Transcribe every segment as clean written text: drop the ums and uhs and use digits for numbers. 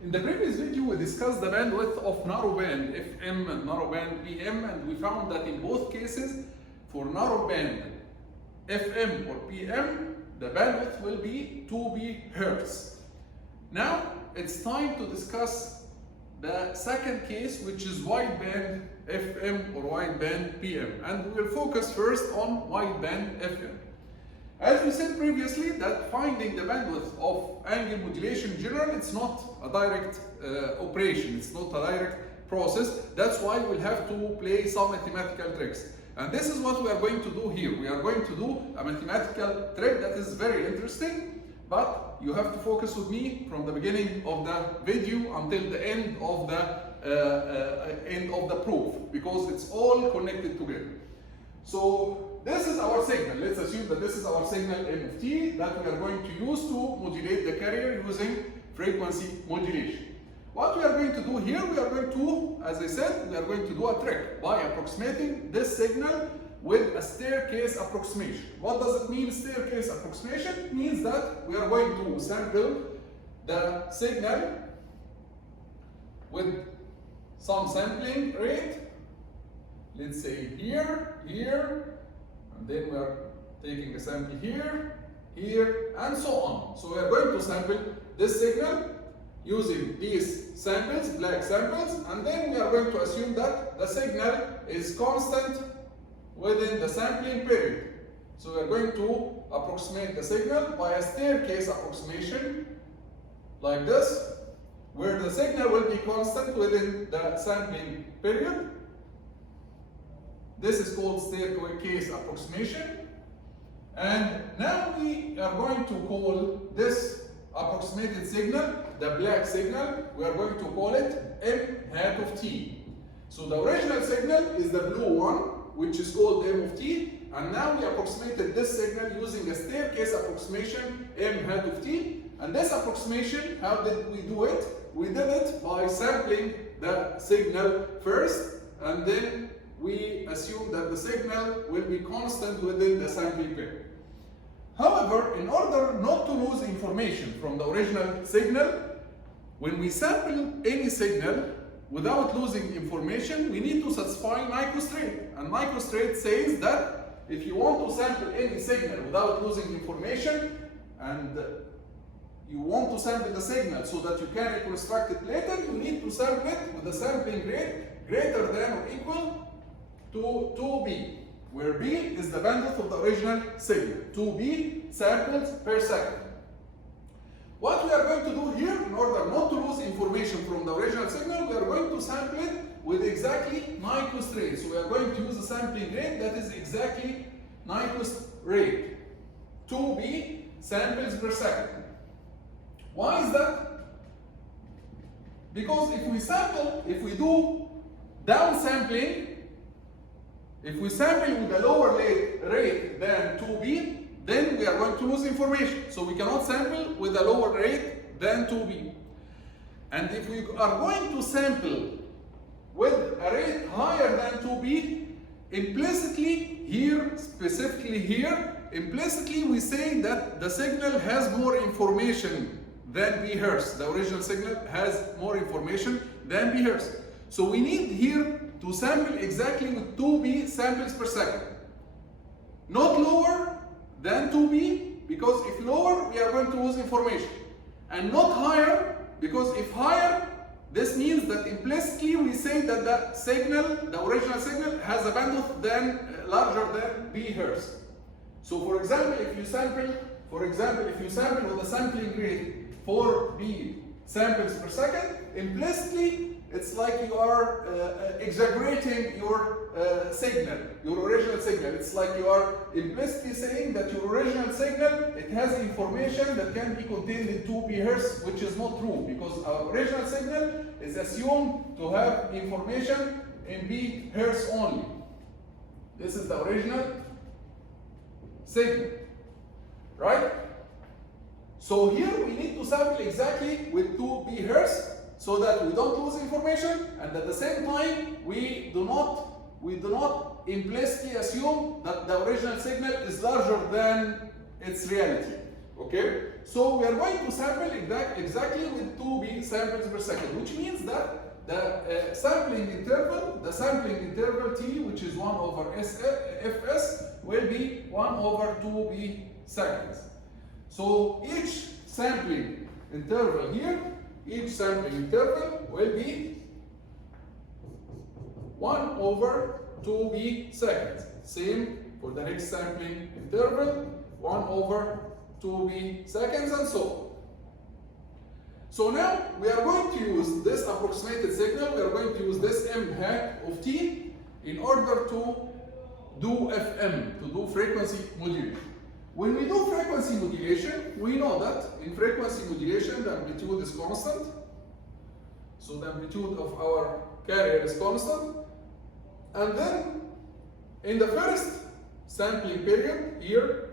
In the previous video, we discussed the bandwidth of narrowband FM and narrowband PM, and we found that in both cases, for narrowband FM or PM, the bandwidth will be 2B hertz. Now, it's time to discuss the second case, which is wideband FM or wideband PM, and we will focus first on wideband FM. As we said previously, that finding the bandwidth of angle modulation in general, it's not a direct operation, it's not a direct process. That's why we'll have to play some mathematical tricks. And this is what we are going to do here. We are going to do a mathematical trick that is very interesting, but you have to focus with me from the beginning of the video until the end of the proof, because it's all connected together. So this is our signal. Let's assume that this is our signal M of t that we are going to use to modulate the carrier using frequency modulation. What we are going to do here, we are going to, as I said, we are going to do a trick by approximating this signal with a staircase approximation. What does it mean, staircase approximation? It means that we are going to sample the signal with some sampling rate. Let's say here, and then we are taking a sample here, here, and so on. So we are going to sample this signal using these samples, black samples, and then we are going to assume that the signal is constant within the sampling period. So we are going to approximate the signal by a staircase approximation like this, where the signal will be constant within the sampling period. This is called staircase approximation. And now we are going to call this approximated signal, the black signal, we are going to call it M hat of t. So the original signal is the blue one, which is called M of t, and now we approximated this signal using a staircase approximation M hat of t. And this approximation, how did we do it? We did it by sampling the signal first, and then we assume that the signal will be constant within the sampling period. However, in order not to lose information from the original signal, when we sample any signal without losing information, we need to satisfy Microstrain. And Microstrain says that if you want to sample any signal without losing information, and you want to sample the signal so that you can reconstruct it later, you need to sample it with a sampling rate greater than or equal to 2B, where B is the bandwidth of the original signal, 2B samples per second. What we are going to do here, in order not to lose information from the original signal, we are going to sample it with exactly Nyquist rate. So we are going to use a sampling rate that is exactly Nyquist rate, 2B samples per second. Why is that? Because if we do downsampling, if we sample with a lower rate than 2B, then we are going to lose information. So we cannot sample with a lower rate than 2B. And if we are going to sample with a rate higher than 2B, implicitly here, specifically here, implicitly we say that the signal has more information than B hertz. The original signal has more information than B hertz. So we need here to sample exactly with 2B samples per second. Not lower than 2B, because if lower, we are going to lose information. And not higher, because if higher, this means that implicitly we say that the signal, the original signal, has a bandwidth larger than B hertz. So for example, if you sample with a sampling rate 4B samples per second, implicitly it's like you are exaggerating your signal, your original signal. It's like you are implicitly saying that your original signal, it has information that can be contained in 2B hertz, which is not true, because our original signal is assumed to have information in B hertz only. This is the original signal, right? So here we need to sample exactly with 2B hertz, so that we don't lose information, and at the same time we do not implicitly assume that the original signal is larger than its reality. Okay? So we are going to sample exactly with 2b samples per second, which means that the sampling interval t, which is 1 over fs, will be 1 over 2b seconds. So each sampling interval here, will be 1 over 2b seconds. Same for the next sampling interval, 1 over 2b seconds, and so on. So now we are going to use this approximated signal, we are going to use this m hat of t in order to do FM, to do frequency modulation. When we do frequency modulation, we know that in frequency modulation the amplitude is constant. So the amplitude of our carrier is constant. And then in the first sampling period here,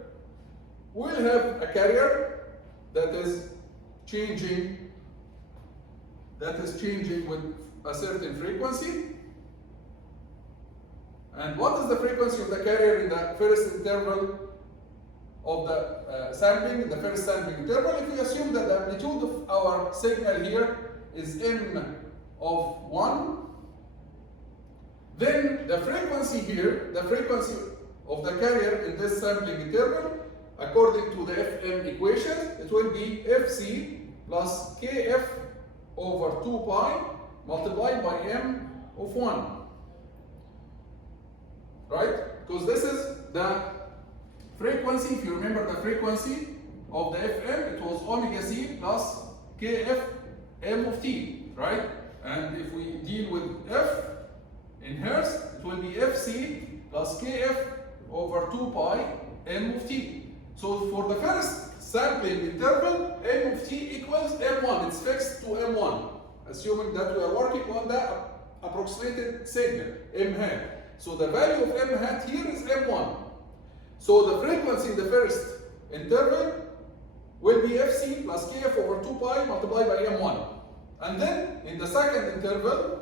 we'll have a carrier that is changing with a certain frequency. And what is the frequency of the carrier in the first interval of the sampling, in the first sampling interval? If we assume that the amplitude of our signal here is m of 1, then the frequency here, the frequency of the carrier in this sampling interval, according to the FM equation, it will be Fc plus Kf over 2 pi multiplied by m of 1. Right? Because this is the frequency, if you remember the frequency of the FM, it was omega c plus Kf m of t, right? And if we deal with f in hertz, it will be Fc plus Kf over 2 pi m of t. So for the first sampling interval, m of t equals m1. It's fixed to m1, assuming that we are working on the approximated signal, m hat. So the value of m hat here is m1. So the frequency in the first interval will be Fc plus Kf over 2 pi multiplied by m1. And then in the second interval,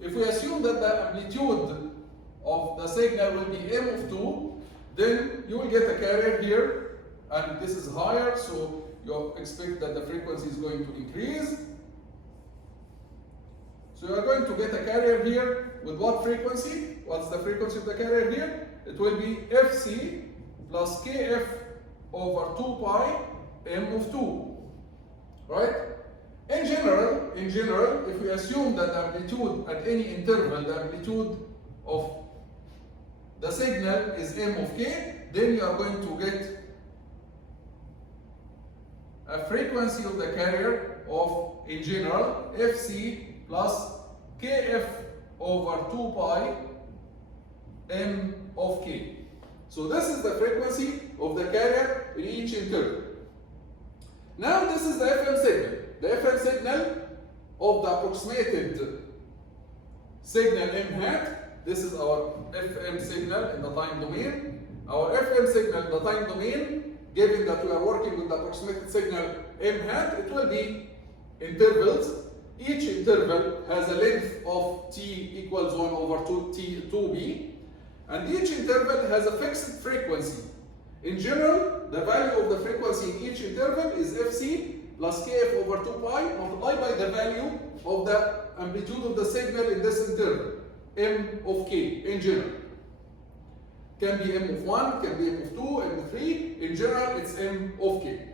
if we assume that the amplitude of the signal will be m of 2, then you will get a carrier here, and this is higher, so you expect that the frequency is going to increase. So you are going to get a carrier here with what frequency? What's the frequency of the carrier here? It will be Fc plus Kf over 2 pi m of 2, right? In general, if we assume that the amplitude at any interval, the amplitude of the signal is m of k, then you are going to get a frequency of the carrier of, in general, Fc plus Kf over 2 pi m of k. So this is the frequency of the carrier in each interval. Now this is the FM signal. The FM signal of the approximated signal m hat. This is our FM signal in the time domain. Our FM signal in the time domain, given that we are working with the approximated signal m hat, it will be intervals. Each interval has a length of t equals 1 over 2b, and each interval has a fixed frequency. In general, the value of the frequency in each interval is Fc plus Kf over 2 pi multiplied by the value of the amplitude of the signal in this interval, m of k in general. Can be m of 1, can be m of 2, m of 3. In general, it's m of k.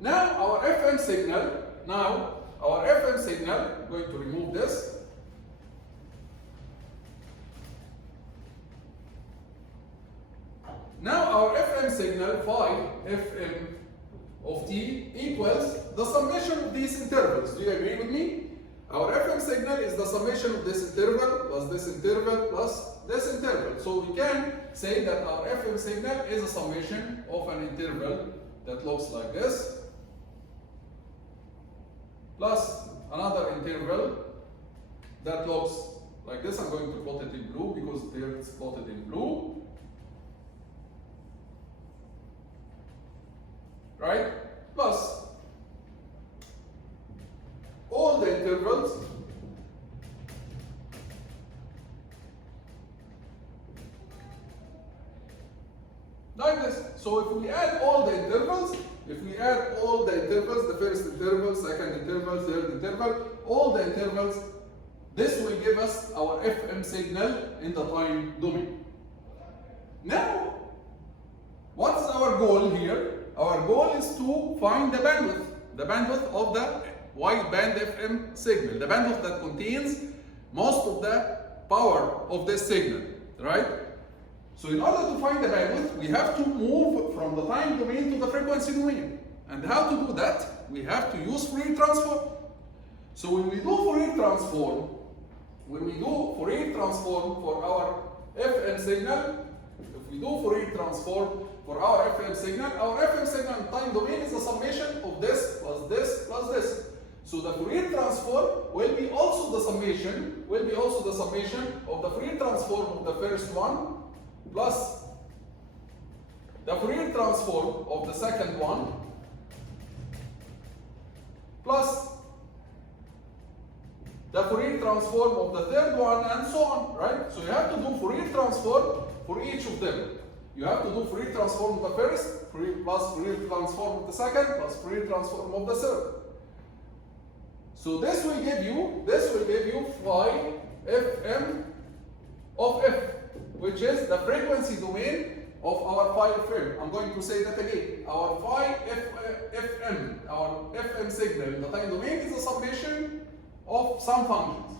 Now our FM signal, I'm going to remove this. Now our FM signal, phi FM of t, equals the summation of these intervals. Do you agree with me? Our FM signal is the summation of this interval plus this interval plus this interval. So we can say that our FM signal is a summation of an interval that looks like this, plus another interval that looks like this. I'm going to plot it in blue because there it's plotted in blue. Right? Plus all the intervals So if we add all the intervals, the first interval, second interval, third interval, all the intervals, this will give us our FM signal in the time domain. Now, what's our goal here? Our goal is to find the bandwidth of the wideband FM signal, the bandwidth that contains most of the power of this signal, right? So in order to find the bandwidth, we have to move from the time domain to the frequency domain. And how to do that? We have to use Fourier transform. So when we do Fourier transform for our FM signal, if we do Fourier transform for our FM signal in time domain is the summation of this plus this plus this. So the Fourier transform will be also the summation of the Fourier transform of the first one plus the Fourier transform of the second one plus the Fourier transform of the third one, and so on, right? So you have to do Fourier transform for each of them. You have to do Fourier transform of the first, plus Fourier transform of the second, plus Fourier transform of the third. So this will give you phi fm of f, which is the frequency domain of our phi FM. I'm going to say that again. Our phi FM, our FM signal in the time domain is a summation of some functions.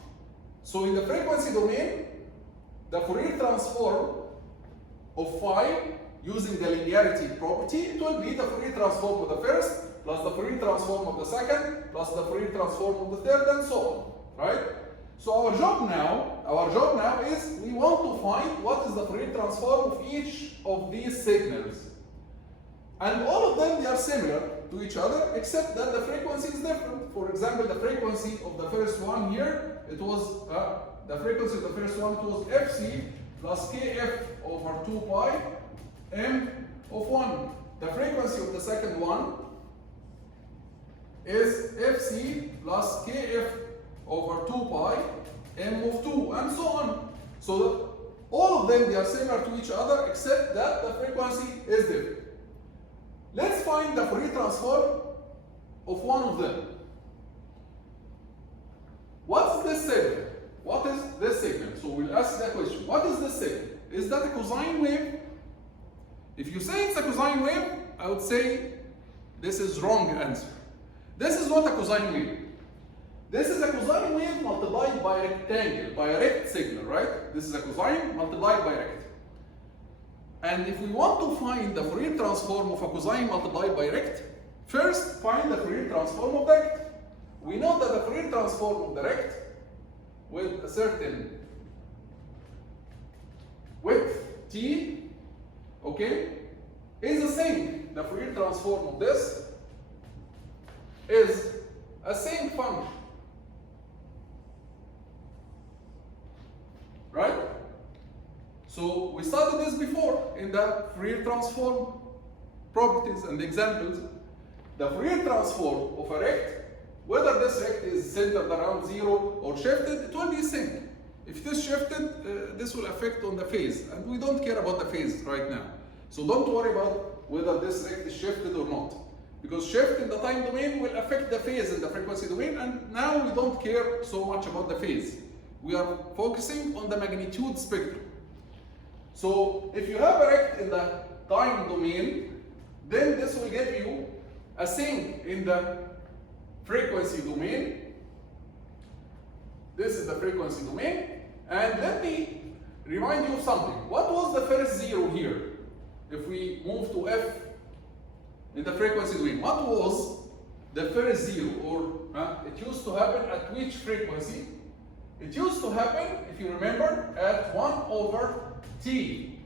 So in the frequency domain, the Fourier transform of phi using the linearity property, it will be the Fourier transform of the first, plus the Fourier transform of the second, plus the Fourier transform of the third, and so on, right? So our job now is we want to find what is the Fourier transform of each of these signals. And all of them, they are similar to each other, except that the frequency is different. For example, the frequency of the first one here, it was fc plus kf over 2 pi m of 1. The frequency of the second one is fc plus kf over 2 pi m of 2, and so on. So all of them, they are similar to each other, except that the frequency is different. Let's find the Fourier transform of one of them. What's this signal? What is this signal? So we'll ask that question. What is this signal? Is that a cosine wave? If you say it's a cosine wave, I would say this is wrong answer. This is not a cosine wave. This is a cosine wave multiplied by a rectangle, by a rect signal, right? This is a cosine multiplied by a rect. And if we want to find the Fourier transform of a cosine multiplied by rect, first find the Fourier transform of the rect. We know that the Fourier transform of the rect with a certain width t, okay, is the same. The Fourier transform of this is a same function, right? So we studied this before in the Fourier transform properties and examples. The Fourier transform of a rect, whether this rect is centered around 0 or shifted, it will be sync. If this shifted, this will affect on the phase, and we don't care about the phase right now. So don't worry about whether this rect is shifted or not, because shift in the time domain will affect the phase in the frequency domain, and now we don't care so much about the phase. We are focusing on the magnitude spectrum. So if you have a rect in the time domain, then this will give you a sync in the frequency domain. This is the frequency domain. And let me remind you of something. What was the first zero here? If we move to f in the frequency domain, what was the first zero? Or it used to happen at which frequency? It used to happen, if you remember, at 1 over t.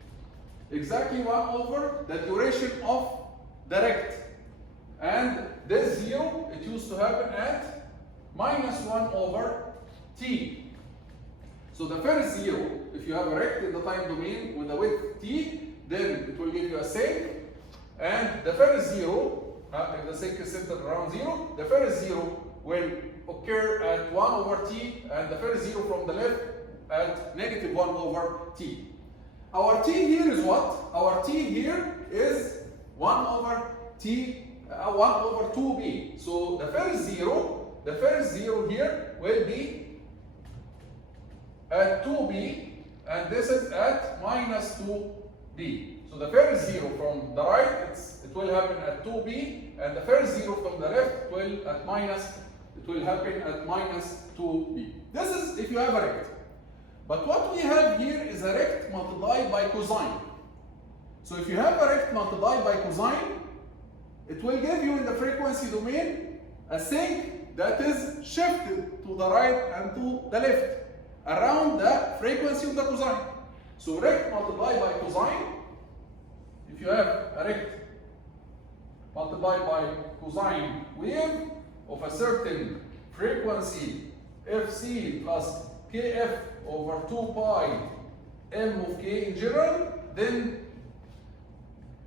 Exactly 1 over the duration of the rect. And this zero, it used to happen at minus 1 over t. So the first zero, if you have a rect in the time domain with a width t, then it will give you a sync. And the first zero, if the sync is centered around 0, the first zero will occur at 1 over t, and the first zero from the left at negative 1 over t. Our t here is what? Our t here is 1 over 2b. So the first zero here will be at 2b, and this is at minus 2b. So the first zero from the right, it will happen at 2b, and the first zero from the left will happen at minus 2b. This is if you have a rect. But what we have here is a rect multiplied by cosine. So if you have a rect multiplied by cosine, it will give you in the frequency domain a sink that is shifted to the right and to the left around the frequency of the cosine. So rect multiplied by cosine, if you have a rect multiplied by cosine wave of a certain frequency fc plus kf over 2 pi m of k in general, then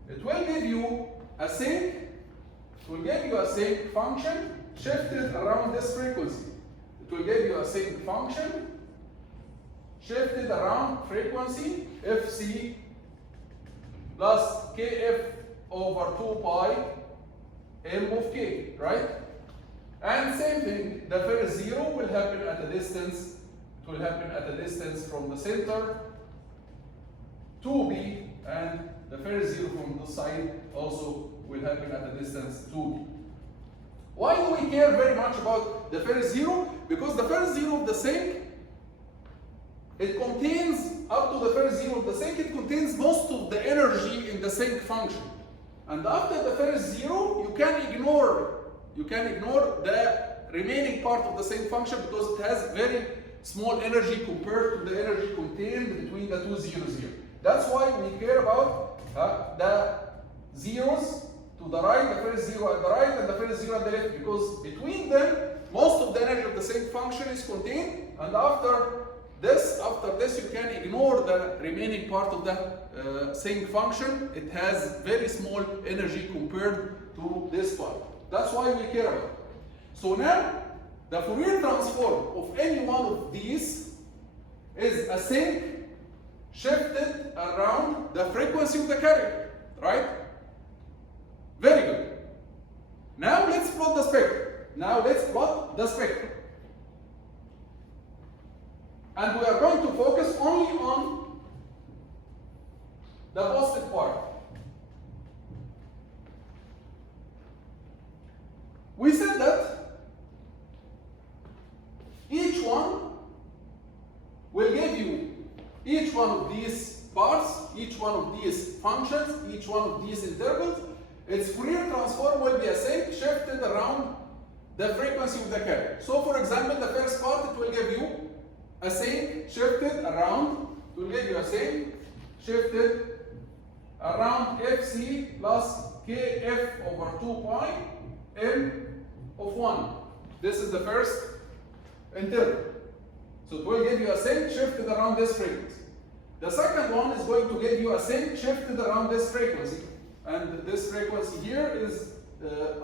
it will give you a sink. It will give you a sink function shifted around this frequency. It will give you a sink function shifted around frequency fc plus kf over 2 pi m of k, right? And same thing, the first zero will happen at a distance. It will happen at a distance from the center 2b, and the first zero from the side also will happen at a distance 2b. Why do we care very much about the first zero? Because the first zero of the sink, it contains, up to the first zero of the sink, it contains most of the energy in the sink function. And after the first zero, you can ignore the remaining part of the sink function because it has very small energy compared to the energy contained between the two zeros here. That's why we care about the zeros to the right, the first zero at the right and the first zero at the left, because between them, most of the energy of the sink function is contained, and after this you can ignore the remaining part of the sink function. It has very small energy compared to this part. That's why we care about it. So now, the Fourier transform of any one of these is a sink shifted around the frequency of the carrier, right? Very good. Now let's plot the spectrum. And we are going to focus only on the positive part. We said that each one will give you each one of these parts, each one of these functions, each one of these intervals. Its Fourier transform will be a sink shifted around the frequency of the carrier. So for example, the first part, it will give you a sink shifted around, it will give you a sink shifted around fc plus kf over 2 pi m of 1. This is the first interval. So it will give you a sink shifted around this frequency. The second one is going to give you a sink shifted around this frequency. And this frequency here is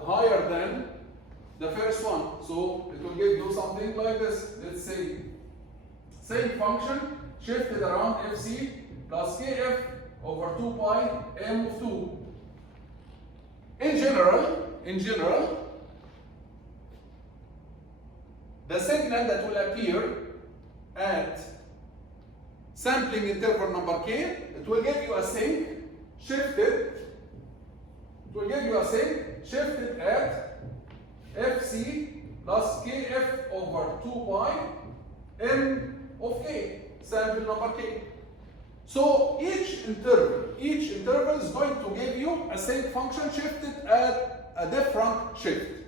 higher than the first one. So it will give you something like this. Let's say same function shifted around fc plus kf over 2 pi m of 2. In general, the signal that will appear at sampling interval number k, it will give you a sink shifted. It will give you a sink shifted at fc plus kf over 2 pi m of k, sample number k. So each interval is going to give you a sink function shifted at a different shift.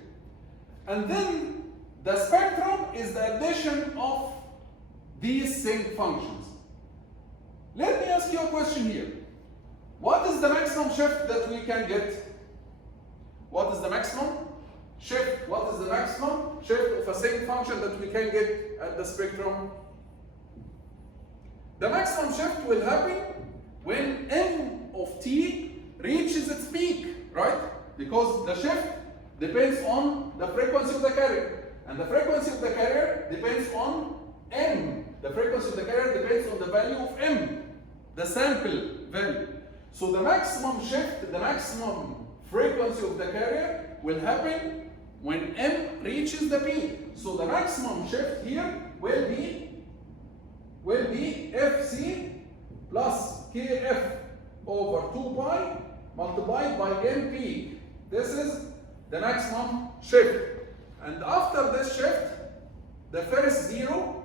And then the spectrum is the addition of these sink functions. Let me ask you a question here. What is the maximum shift that we can get? What is the maximum shift? What is the maximum shift of a sink function that we can get at the spectrum? The maximum shift will happen when m of t reaches its peak, right? Because the shift depends on the frequency of the carrier. And the frequency of the carrier depends on m. The frequency of the carrier depends on the value of m, the sample value. So the maximum shift, the maximum frequency of the carrier will happen when M reaches the peak. So the maximum shift here will be Fc plus Kf over 2 pi multiplied by M peak. This is the maximum shift. And after this shift, the first zero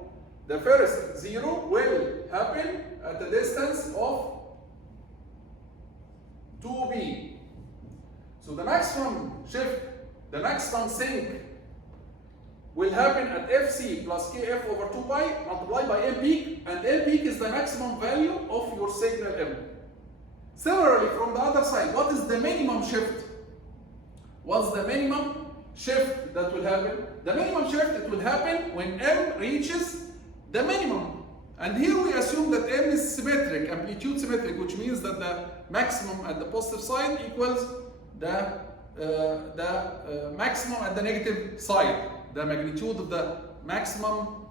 will happen at a distance of 2b. So the maximum shift, the maximum sink will happen at Fc plus Kf over 2 pi multiplied by M peak, and M peak is the maximum value of your signal M. Similarly, from the other side, what is the minimum shift? What's the minimum shift that will happen? The minimum shift, it will happen when M reaches the minimum. And here we assume that M is symmetric, amplitude symmetric, which means that the maximum at the positive side equals the maximum at the negative side. The magnitude of the maximum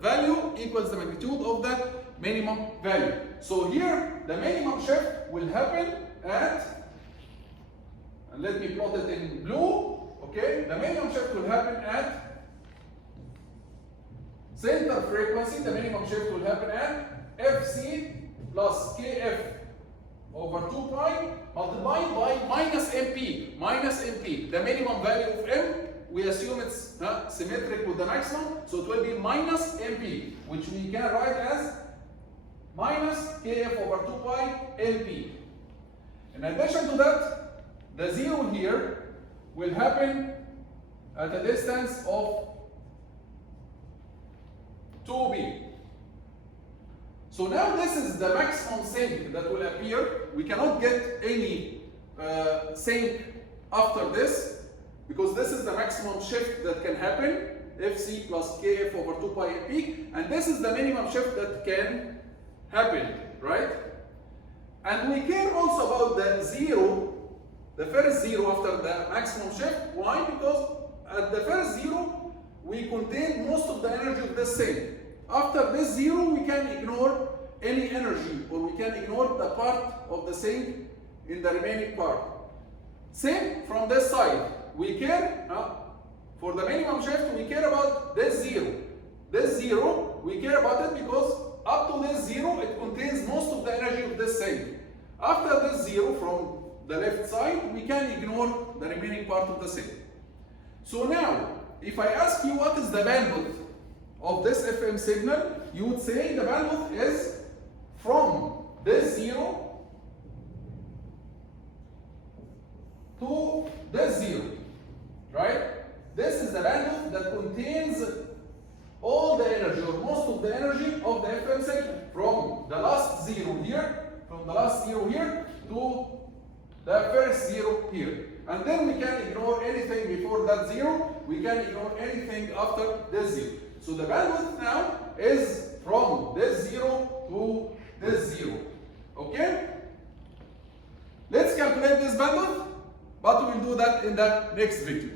value equals the magnitude of the minimum value. So here the minimum shift will happen at, and let me plot it in blue, okay? The minimum shift will happen at center frequency. The minimum shift will happen at Fc plus Kf over 2 pi multiplied by minus MP. Minus MP, the minimum value of M, we assume it's symmetric with the maximum, so it will be minus MP, which we can write as minus Kf over 2 pi LP. In addition to that, the zero here will happen at a distance of 2b. So now this is the maximum sink that will appear. We cannot get any sink after this, because this is the maximum shift that can happen, Fc plus Kf over 2 pi peak, and this is the minimum shift that can happen, right? And we care also about the zero, the first zero after the maximum shift. Why? Because at the first zero, we contain most of the energy of this sink. After this zero, we can ignore any energy, or we can ignore the part of the sink in the remaining part. Same from this side. We care, for the minimum shift, we care about this zero. This zero, we care about it because up to this zero, it contains most of the energy of this sink. After this zero, from the left side, we can ignore the remaining part of the sink. So now, if I ask you what is the bandwidth of this FM signal, you would say the bandwidth is from this zero to this zero, right? This is the bandwidth that contains all the energy, or most of the energy of the FM signal, from the last zero here, to the first zero here. And then we can ignore anything before that zero, we can ignore anything after this zero. So the bandwidth now is from this zero to this zero. Okay? Let's calculate this bandwidth, but we'll do that in the next video.